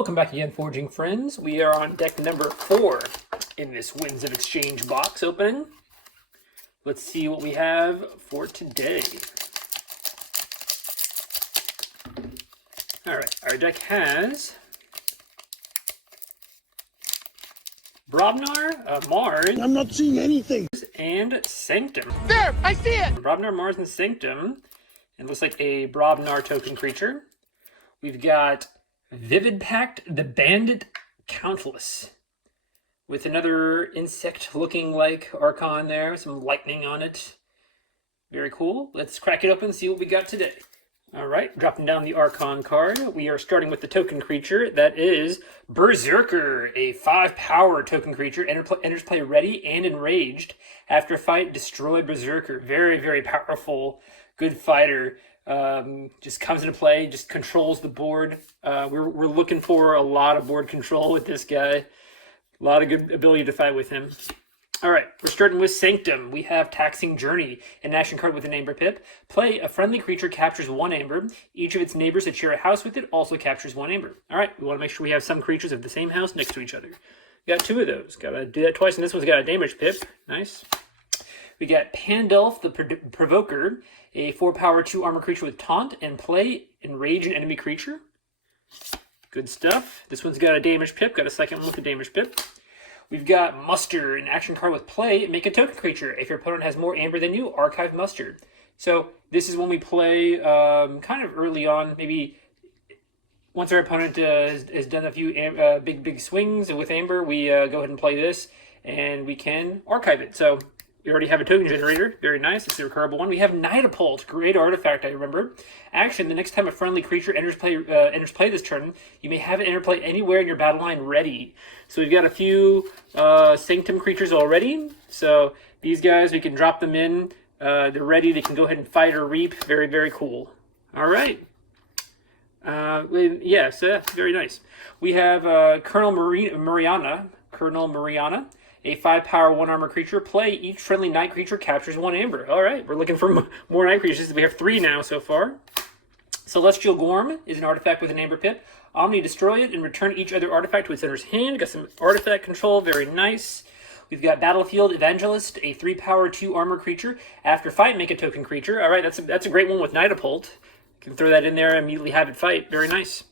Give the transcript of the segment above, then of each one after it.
Welcome back again, Forging Friends. We are on deck number 4 in this Winds of Exchange box opening. Let's see what we have for today. Alright, our deck has Brobnar, Mars. I'm not seeing anything. And Sanctum. There, I see it! Brobnar, Mars, and Sanctum. It looks like a Brobnar token creature. We've got Vivid Pact, the Bandit Countless, with another insect looking like Archon there, some lightning on it. Very cool. Let's crack it open and see what we got today. Alright, dropping down the Archon card. We are starting with the token creature. That is Berserker, a 5-power token creature. Enters play ready and enraged. After fight, destroy Berserker. Very, very powerful. Good fighter. Just comes into play, just controls the board. We're looking for a lot of board control with this guy. A lot of good ability to fight with him. Alright, we're starting with Sanctum. We have Taxing Journey, an action card with an Amber Pip. Play, a friendly creature captures 1 Amber. Each of its neighbors that share a house with it also captures 1 Amber. Alright, we want to make sure we have some creatures of the same house next to each other. We got 2 of those. Gotta do that twice, and this one's got a damage pip. Nice. We got Pandulf, the Provoker, a 4-power 2-armor creature with Taunt, and play, enrage an enemy creature. Good stuff. This one's got a damage pip. Got a second one with a damage pip. We've got Muster, an action card with play, make a token creature. If your opponent has more Amber than you, archive Muster. So this is when we play kind of early on, maybe once our opponent has done a few big swings with Amber, we go ahead and play this, and we can archive it. So we already have a token generator. Very nice. It's a recurable one. We have Nidapult. Great artifact, I remember. Action, the next time a friendly creature enters play this turn, you may have it enter play anywhere in your battle line ready. So we've got a few Sanctum creatures already. So these guys, we can drop them in. They're ready. They can go ahead and fight or reap. Very, very cool. All right. Yes, very nice. We have Colonel Mariana. A 5-power 1-armor creature. Play, each friendly night creature captures 1 Amber. Alright, we're looking for more night creatures. We have 3 now so far. Celestial Gorm is an artifact with an Amber Pip. Omni, destroy it and return each other artifact to its owner's hand. Got some artifact control, very nice. We've got Battlefield Evangelist, a 3-power 2-armor creature. After fight, make a token creature. Alright, that's a great one with Nidapult. Can throw that in there and immediately have it fight. Very nice.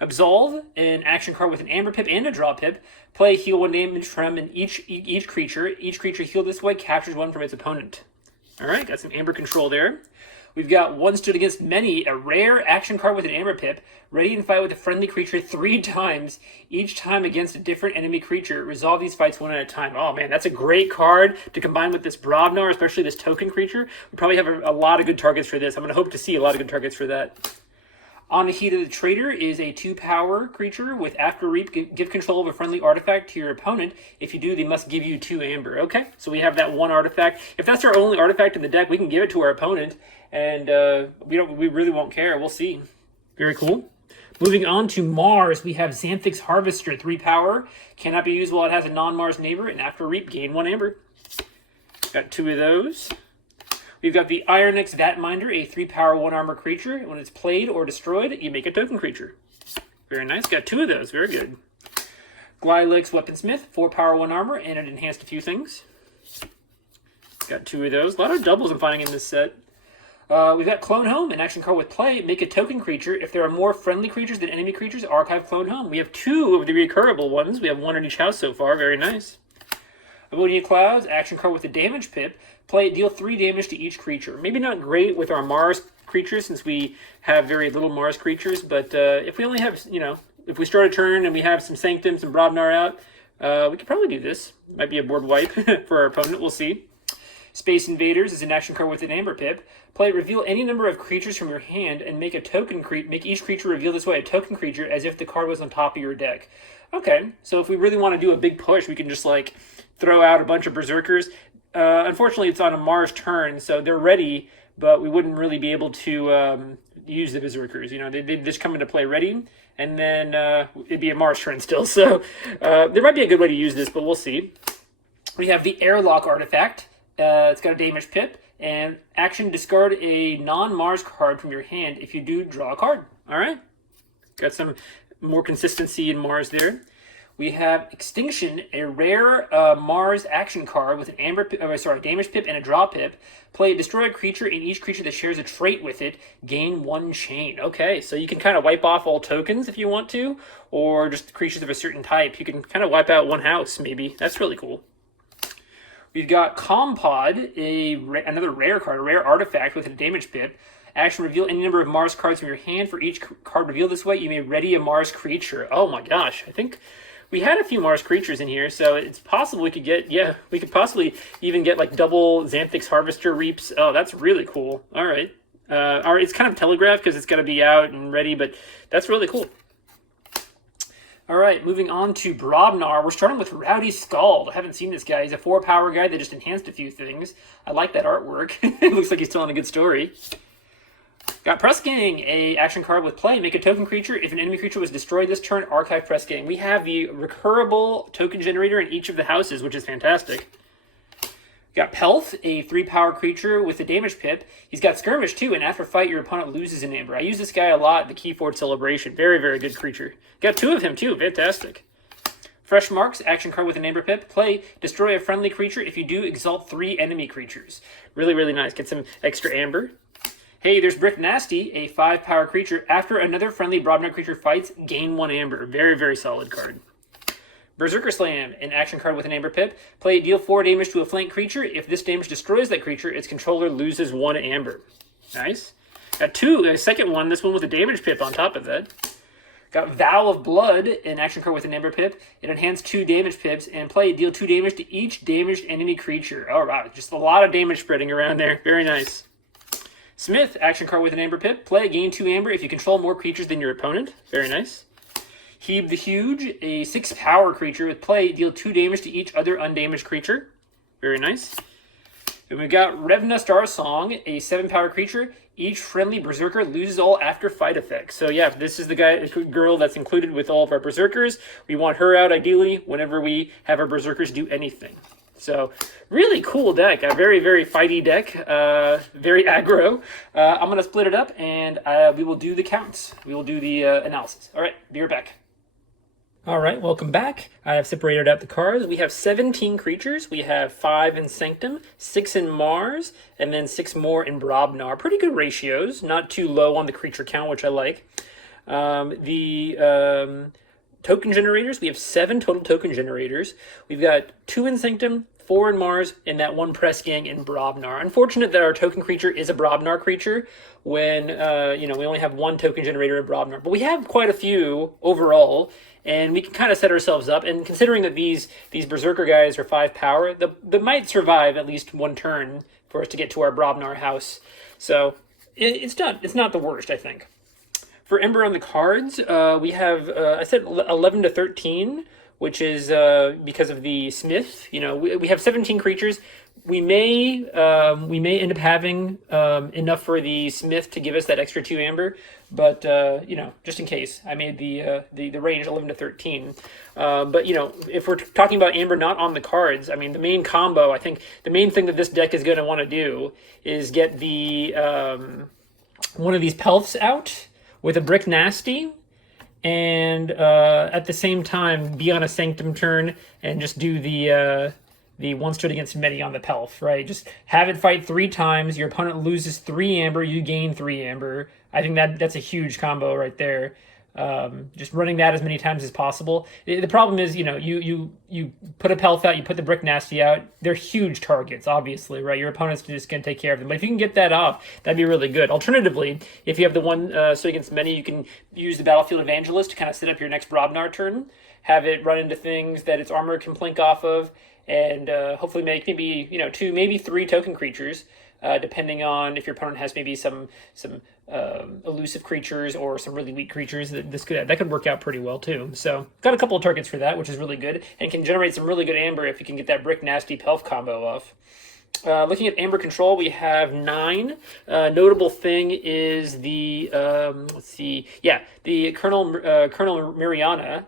Absolve, an action card with an Amber Pip and a Draw Pip. Play, heal 1 damage from each creature. Each creature healed this way captures 1 from its opponent. Alright, got some Amber control there. We've got One Stood Against Many, a rare action card with an Amber Pip. Ready and fight with a friendly creature 3 times, each time against a different enemy creature. Resolve these fights 1 at a time. Oh man, that's a great card to combine with this Brobnar, especially this token creature. We probably have a lot of good targets for this. I'm going to hope to see a lot of good targets for that. Anahita the Traitor is a 2-power creature with after reap, give control of a friendly artifact to your opponent. If you do, they must give you 2 Amber. Okay, so we have that 1 artifact. If that's our only artifact in the deck, we can give it to our opponent, and we really won't care. We'll see. Very cool. Moving on to Mars, we have Xanthix Harvester, 3-power. Cannot be used while it has a non-Mars neighbor, and after reap, gain 1 Amber. Got 2 of those. We've got the Ironix Vatminder, a 3-power 1-armor creature. When it's played or destroyed, you make a token creature. Very nice. Got 2 of those. Very good. Glylix Weaponsmith, 4-power 1-armor, and it enhanced a few things. Got 2 of those. A lot of doubles I'm finding in this set. We've got Clone Home, an action card with play. Make a token creature. If there are more friendly creatures than enemy creatures, archive Clone Home. We have 2 of the recurable ones. We have 1 in each house so far. Very nice. Avonia Clouds, action card with a damage pip. Play, deal 3 damage to each creature. Maybe not great with our Mars creatures since we have very little Mars creatures, but if we only have, if we start a turn and we have some Sanctum, some Brobnar out, we could probably do this. Might be a board wipe for our opponent. We'll see. Space Invaders is an action card with an Amber Pip. Play, reveal any number of creatures from your hand and make a token make each creature reveal this way a token creature as if the card was on top of your deck. Okay, so if we really want to do a big push, we can just like throw out a bunch of Berserkers. Unfortunately, it's on a Mars turn, so they're ready, but we wouldn't really be able to use the Berserkers. They'd just come into play ready, and then it'd be a Mars turn still. So there might be a good way to use this, but we'll see. We have the Airlock artifact. It's got a damage pip, and action, discard a non-Mars card from your hand. If you do, draw a card. All right. Got some more consistency in Mars there. We have Extinction, a rare Mars action card with an damage pip and a draw pip. Play destroy a creature, and each creature that shares a trait with it gain 1 chain. Okay, so you can kind of wipe off all tokens if you want to, or just creatures of a certain type. You can kind of wipe out 1 house, maybe. That's really cool. We've got Compod, another rare card, a rare artifact with a damage pip. Action, reveal any number of Mars cards from your hand. For each card revealed this way, you may ready a Mars creature. Oh my gosh, I think we had a few Mars creatures in here, so it's possible we could get, we could possibly even get like double Xanthix Harvester Reaps. Oh, that's really cool. All right. It's kind of telegraphed because it's got to be out and ready, but that's really cool. All right, moving on to Brobnar. We're starting with Rowdy Scald. I haven't seen this guy. He's a 4-power guy that just enhanced a few things. I like that artwork. It looks like he's telling a good story. Got Press Gang, a action card with play. Make a token creature. If an enemy creature was destroyed this turn, archive Press Gang. We have the recurable token generator in each of the houses, which is fantastic. Got Pelth, a 3-power creature with a damage pip. He's got Skirmish too, and after fight, your opponent loses an amber. I use this guy a lot, the Keyforge Celebration. Very, very good creature. Got 2 of him too, fantastic. Fresh Marks, action card with an amber pip. Play, destroy a friendly creature. If you do, exalt 3 enemy creatures. Really, really nice. Get some extra amber. Hey, there's Brick Nasty, a 5-power creature. After another friendly Brobnar creature fights, gain 1 amber. Very, very solid card. Berserker Slam, an action card with an amber pip. Play, deal 4 damage to a flank creature. If this damage destroys that creature, its controller loses 1 amber. Nice. Got a second one, this one with a damage pip on top of that. Got Vow of Blood, an action card with an amber pip. It enhances 2 damage pips, and play, deal 2 damage to each damaged enemy creature. Oh, wow, just a lot of damage spreading around there. Very nice. Smith, action card with an amber pip. Play, gain 2 amber if you control more creatures than your opponent. Very nice. Heeb the Huge, a 6-power creature with play, deal 2 damage to each other undamaged creature. Very nice. And we've got Revna Star Song, a 7-power creature. Each friendly Berserker loses all after fight effects. So yeah, this is the girl that's included with all of our Berserkers. We want her out ideally whenever we have our Berserkers do anything. So really cool deck, a very, very fighty deck, very aggro. I'm going to split it up and we will do the counts. We will do the analysis. All right, be right back. All right, welcome back. I have separated out the cards. We have 17 creatures. We have 5 in Sanctum, 6 in Mars, and then 6 more in Brobnar. Pretty good ratios, not too low on the creature count, which I like. Token generators, we have 7 total token generators. We've got 2 in Sanctum, 4 in Mars, and that 1 Press Gang in Brobnar. Unfortunate that our token creature is a Brobnar creature when, we only have 1 token generator in Brobnar. But we have quite a few overall, and we can kind of set ourselves up. And considering that these Berserker guys are 5 power, they might survive at least 1 turn for us to get to our Brobnar house. So it's not the worst, I think. For Ember on the cards, we have, I said 11 to 13, which is because of the Smith. We have 17 creatures. We may end up having enough for the Smith to give us that extra 2 amber, but just in case, I made the range 11 to 13. But if we're talking about amber not on the cards, I mean the main combo. I think the main thing that this deck is going to want to do is get the one of these Pelths out with a Brick Nasty, and at the same time be on a Sanctum turn and just do the 1 stood against many on the Pelth, right? Just have it fight 3 times. Your opponent loses 3 amber. You gain 3 amber. I think that's a huge combo right there. Just running that as many times as possible. The problem is, you put a Pelth out, you put the Brick Nasty out. They're huge targets, obviously, right? Your opponent's just going to take care of them. But if you can get that off, that'd be really good. Alternatively, if you have the 1 stood against many, you can use the Battlefield Evangelist to kind of set up your next Brobnar turn. Have it run into things that its armor can plink off of, and hopefully make maybe 2, maybe 3 token creatures, depending on if your opponent has maybe some elusive creatures or some really weak creatures. That could work out pretty well too. So got a couple of targets for that, which is really good, and can generate some really good amber if you can get that Brick Nasty Pelth combo off. Looking at amber control, we have 9. Notable thing is the Colonel MARINARA.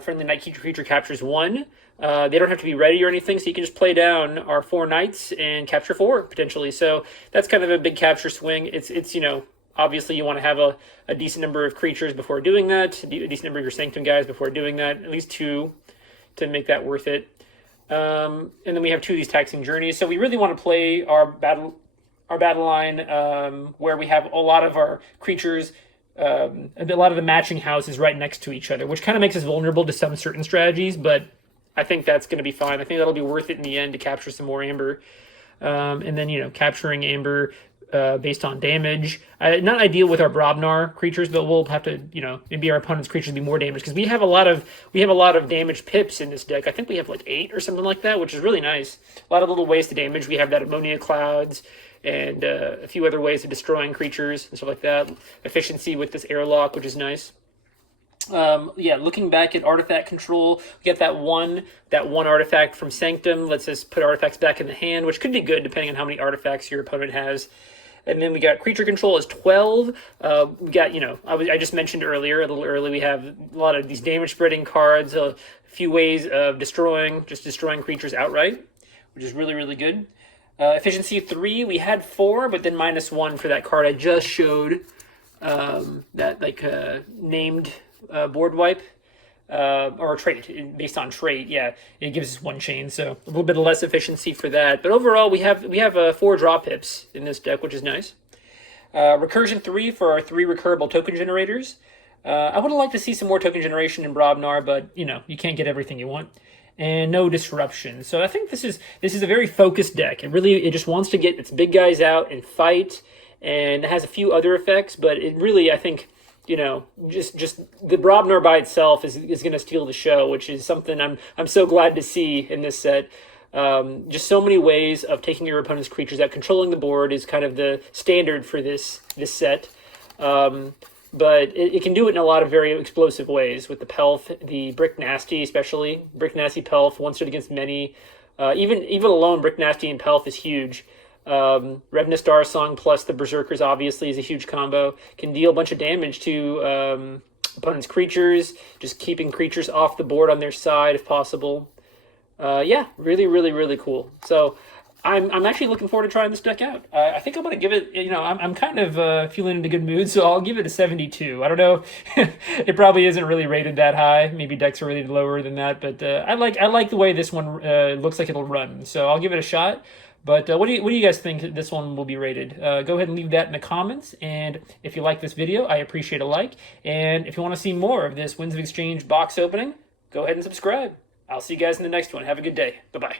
Friendly night creature captures 1. They don't have to be ready or anything, so you can just play down our 4 knights and capture 4 potentially. So that's kind of a big capture swing. It's obviously you want to have a decent number of creatures before doing that, a decent number of your Sanctum guys before doing that, at least 2 to make that worth it. And then we have 2 of these Taxing Journeys. So we really want to play our battle line where we have a lot of our creatures, a lot of the matching houses right next to each other, which kind of makes us vulnerable to some certain strategies, but I think that's going to be fine. I think that'll be worth it in the end to capture some more amber. And then, capturing amber based on damage. Not ideal with our Brobnar creatures, but we'll have to, maybe our opponent's creatures be more damaged because we have a lot of damage pips in this deck. I think we have like 8 or something like that, which is really nice. A lot of little ways to damage. We have that ammonia clouds and a few other ways of destroying creatures and stuff like that. Efficiency with this airlock, which is nice. Looking back at artifact control, we get that one artifact from Sanctum. Lets us put artifacts back in the hand, which could be good depending on how many artifacts your opponent has. And then we got creature control is 12. We got, I just mentioned earlier, a little early, we have a lot of these damage spreading cards, a few ways of destroying creatures outright, which is really, really good. Efficiency 3, we had 4, but then -1 for that card I just showed, named board wipe. Or trait, based on trait, yeah, it gives us 1 chain, so a little bit of less efficiency for that. But overall, we have 4 draw pips in this deck, which is nice. Recursion 3 for our 3 recurable token generators. I would have liked to see some more token generation in Brobnar, but you can't get everything you want. And no disruption. So I think this is a very focused deck. It just wants to get its big guys out and fight, and it has a few other effects, but it really, I think, just the Brobnar by itself is going to steal the show, which is something I'm so glad to see in this set. Just so many ways of taking your opponent's creatures out. Controlling the board is kind of the standard for this set. But it can do it in a lot of very explosive ways with the Pelf, the Brick Nasty especially. Brick Nasty Pelf, one stood against many. Even alone, Brick Nasty and Pelf is huge. Revna Star Song plus the Berserkers obviously is a huge combo. Can deal a bunch of damage to opponent's creatures, just keeping creatures off the board on their side if possible. Really, really, really cool. So I'm actually looking forward to trying this deck out. I think I'm going to give it, I'm kind of feeling in a good mood, so I'll give it a 72. I don't know. It probably isn't really rated that high. Maybe decks are rated lower than that, but I like the way this one looks like it'll run, so I'll give it a shot. But what do you guys think this one will be rated? Go ahead and leave that in the comments. And if you like this video, I appreciate a like. And if you want to see more of this Winds of Exchange box opening, go ahead and subscribe. I'll see you guys in the next one. Have a good day. Bye-bye.